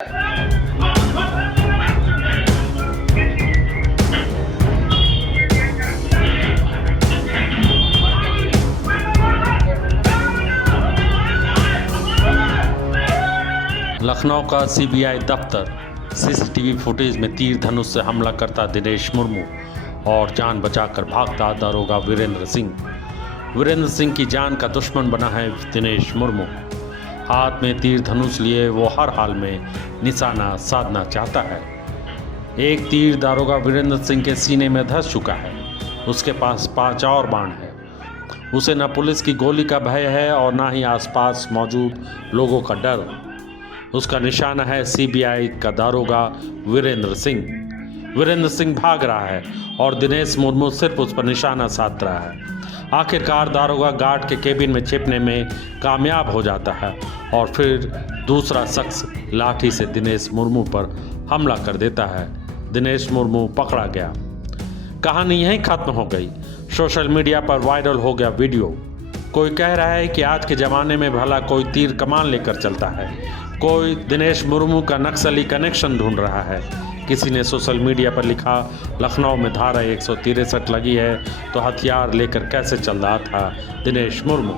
लखनऊ का सीबीआई दफ्तर। CCTV footage में तीर धनुष से हमला करता दिनेश मुर्मू और जान बचाकर भागता दारोगा वीरेंद्र सिंह। वीरेंद्र सिंह की जान का दुश्मन बना है दिनेश मुर्मू। हाथ में तीर धनुष लिए वो हर हाल में निशाना साधना चाहता है। एक तीर दारोगा वीरेंद्र सिंह के सीने में धंस चुका है। उसके पास 5 और बाण है। उसे न पुलिस की गोली का भय है और न ही आसपास मौजूद लोगों का डर। उसका निशाना है सीबीआई का दारोगा वीरेंद्र सिंह। वीरेंद्र सिंह भाग रहा है और दिनेश मुर्मू सिर्फ उस पर निशाना साध रहा है। आखिरकार दारोगा गार्ड के केबिन में छिपने में कामयाब हो जाता है और फिर दूसरा शख्स लाठी से दिनेश मुर्मू पर हमला कर देता है। दिनेश मुर्मू पकड़ा गया। कहानी यहीं खत्म हो गई। सोशल मीडिया पर वायरल हो गया वीडियो। कोई कह रहा है कि आज के ज़माने में भला कोई तीर कमान लेकर चलता है, कोई दिनेश मुर्मू का नक्सली कनेक्शन ढूंढ रहा है। किसी ने सोशल मीडिया पर लिखा, लखनऊ में धारा 163 लगी है तो हथियार लेकर कैसे चल रहा था दिनेश मुर्मू।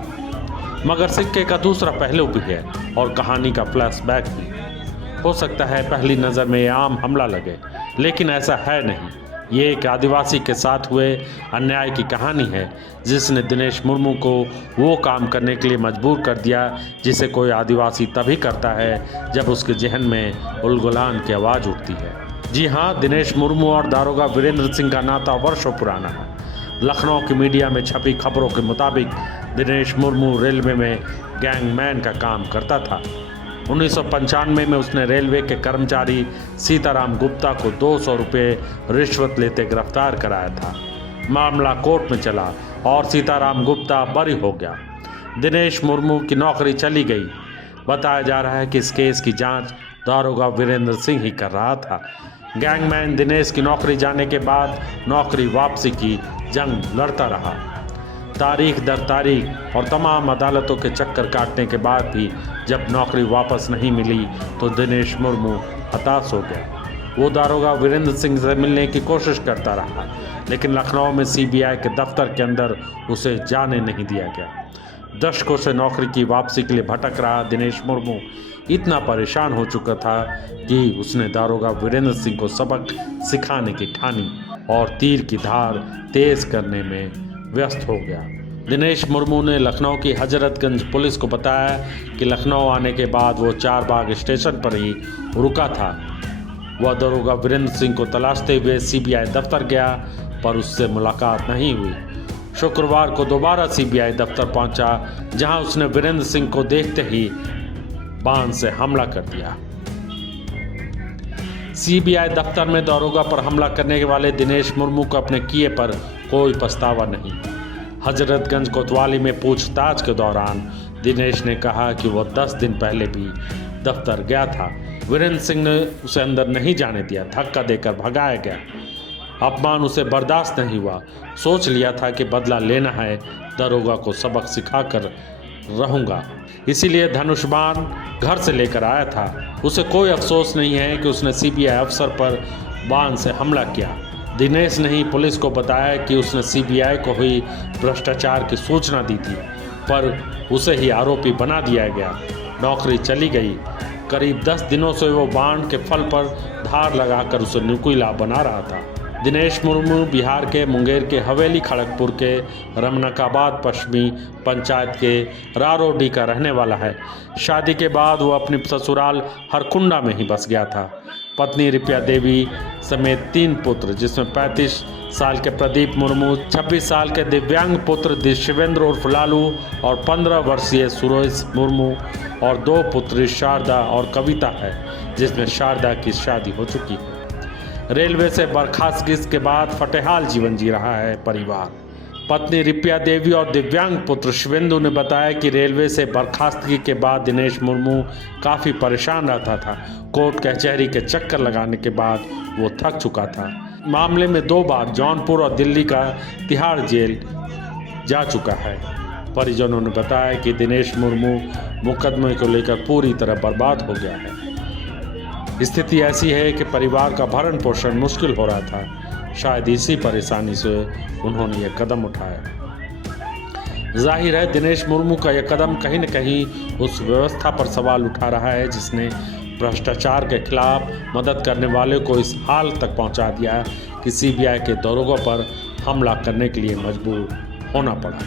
मगर सिक्के का दूसरा पहलू भी है और कहानी का फ्लैशबैक भी। हो सकता है पहली नज़र में आम हमला लगे, लेकिन ऐसा है नहीं। ये एक आदिवासी के साथ हुए अन्याय की कहानी है, जिसने दिनेश मुर्मू को वो काम करने के लिए मजबूर कर दिया जिसे कोई आदिवासी तभी करता है जब उसके जहन में उलगुलान की आवाज़ उठती है। जी हाँ, दिनेश मुर्मू और दारोगा वीरेंद्र सिंह का नाता वर्षों पुराना है। लखनऊ की मीडिया में छपी खबरों के मुताबिक दिनेश मुर्मू रेलवे में गैंगमैन का काम करता था। 1995 में उसने रेलवे के कर्मचारी सीताराम गुप्ता को 200 रुपये रिश्वत लेते गिरफ्तार कराया था। मामला कोर्ट में चला और सीताराम गुप्ता बरी हो गया। दिनेश मुर्मू की नौकरी चली गई। बताया जा रहा है कि इस केस की जांच दारोगा वीरेंद्र सिंह ही कर रहा था। गैंगमैन दिनेश की नौकरी जाने के बाद नौकरी वापसी की जंग लड़ता रहा। तारीख दर तारीख और तमाम अदालतों के चक्कर काटने के बाद भी जब नौकरी वापस नहीं मिली तो दिनेश मुर्मू हताश हो गया। वो दारोगा वीरेंद्र सिंह से मिलने की कोशिश करता रहा, लेकिन लखनऊ में सीबीआई के दफ्तर के अंदर उसे जाने नहीं दिया गया। दशकों से नौकरी की वापसी के लिए भटक रहा दिनेश मुर्मू इतना परेशान हो चुका था कि उसने दारोगा वीरेंद्र सिंह को सबक सिखाने की ठानी और तीर की धार तेज करने में व्यस्त हो गया। दिनेश मुर्मू ने लखनऊ की हजरतगंज पुलिस को बताया कि लखनऊ आने के बाद वो चारबाग स्टेशन पर ही रुका था। वह दारोगा वीरेंद्र सिंह को तलाशते हुए सीबीआई दफ्तर गया, पर उससे मुलाकात नहीं हुई। शुक्रवार को दोबारा सीबीआई दफ्तर पहुंचा, जहां उसने वीरेंद्र सिंह को देखते ही बाण से हमला कर दिया। सीबीआई दफ्तर में दारोगा पर हमला करने वाले दिनेश मुर्मू को अपने किए पर कोई पछतावा नहीं। हजरतगंज कोतवाली में पूछताछ के दौरान दिनेश ने कहा कि वह 10 दिन पहले भी दफ्तर गया था। वीरेंद्र सिंह ने उसे अंदर नहीं जाने दिया, धक्का देकर भगाया गया। अपमान उसे बर्दाश्त नहीं हुआ। सोच लिया था कि बदला लेना है, दारोगा को सबक सिखाकर रहूँगा, इसीलिए धनुष्बाण घर से लेकर आया था। उसे कोई अफसोस नहीं है कि उसने सीबीआई अफसर पर बाण से हमला किया। दिनेश ने ही पुलिस को बताया कि उसने सीबीआई को हुई भ्रष्टाचार की सूचना दी थी, पर उसे ही आरोपी बना दिया गया। नौकरी चली गई। करीब 10 दिनों से वो बाण के फल पर धार लगाकर उसे नुकीला बना रहा था। दिनेश मुर्मू बिहार के मुंगेर के हवेली खड़गपुर के रमनकाबाद पश्चिमी पंचायत के रारोडी का रहने वाला है। शादी के बाद वो अपनी ससुराल हरकुंडा में ही बस गया था। पत्नी रिपिया देवी समेत 3 पुत्र, जिसमें 35 साल के प्रदीप मुर्मू, 26 साल के दिव्यांग पुत्र शिवेंद्र उर्फ लालू और 15 वर्षीय सुरेश मुर्मू और 2 पुत्री शारदा और कविता है, जिसमें शारदा की शादी हो चुकी है। रेलवे से बर्खास्तगी के बाद फटेहाल जीवन जी रहा है परिवार। पत्नी रिपिया देवी और दिव्यांग पुत्र शिवेंदु ने बताया कि रेलवे से बर्खास्तगी के बाद दिनेश मुर्मू काफ़ी परेशान रहता था। कोर्ट कचहरी के चक्कर लगाने के बाद वो थक चुका था। मामले में 2 बार जौनपुर और दिल्ली का तिहाड़ जेल जा चुका है। परिजनों ने बताया कि दिनेश मुर्मू मुकदमे को लेकर पूरी तरह बर्बाद हो गया है। स्थिति ऐसी है कि परिवार का भरण पोषण मुश्किल हो रहा था। शायद इसी परेशानी से उन्होंने यह कदम उठाया। जाहिर है दिनेश मुर्मू का यह कदम कहीं न कहीं उस व्यवस्था पर सवाल उठा रहा है जिसने भ्रष्टाचार के खिलाफ मदद करने वाले को इस हाल तक पहुंचा दिया कि सीबीआई के दरोगों पर हमला करने के लिए मजबूर होना पड़ा।